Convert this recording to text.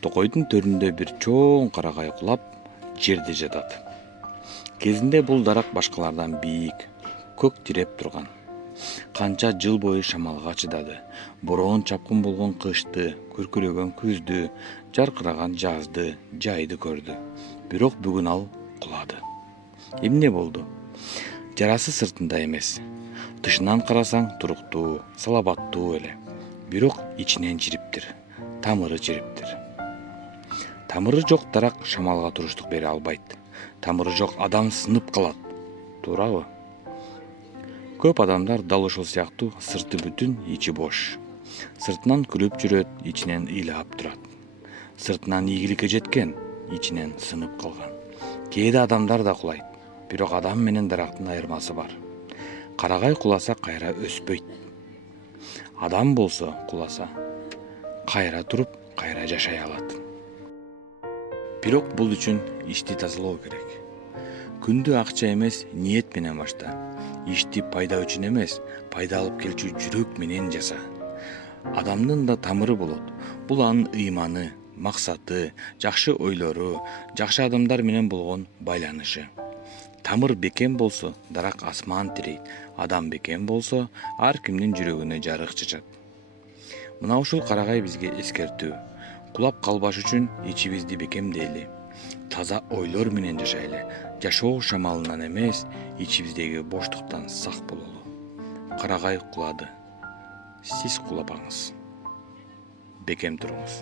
Токойдун төрүндө бир чоң карагай кулап, жерде жатат. Кезинде бул дарак башкалардан бийик, көк тиреп турган. Канча жыл бою шамалга чыдады. Бороон чапкын болгон кышты, күркүрөгөн күздү, жаркыраган жазды, жайды көрдү. Бирок бүгүн ал кулады. Эмне болду? Жарасы сыртында эмес. Тышынан карасаң туруктуу, салабаттуу эле. Бирок ичинен чириптир. Тамыры чириптир. Тамыры жок дарак шамалга туруштук бере албайт. Тамыры жок адам сынып калат. Туурабы? Көп адамдар дал ошол сыяктуу сырты бүтүн, ичи бош. Сыртынан күлүп жүрөт, ичинен ыйлап турат. Сыртынан ийгиликке жеткен, ичинен сынып калган. Кээде адамдар да кулайт. Бирок адам менен дарактын айырмасы бар. Карагай куласа кайра өспөйт. Адам болсо куласа кайра туруп, кайра жашай алат. Бирок бул үчүн ишти тазалоо керек. Күндү акча эмес, ниет менен башта. Ишти пайда үчүн эмес, пайда алып келчү жүрөк менен жаса. Адамдын да тамыры болот. Бул анын ыйманы, максаты, жакшы ойлору, жакшы адамдар менен болгон байланышы. Тамыр бекем болсо, дарак асман тирейт. Адам бекем болсо, ар кимдин жүрөгүнө жарык чачат. Мына ушул карагай бизге эскертүү. Кулап калбаш үчүн ичибизди бекемдейли. Таза ойлор менен жашайлы. Жашоо шамалынан эмес, ичибиздеги боштуктан сак бололу. Карагай кулады. Сиз кулабаңыз. Бекем туруңуз.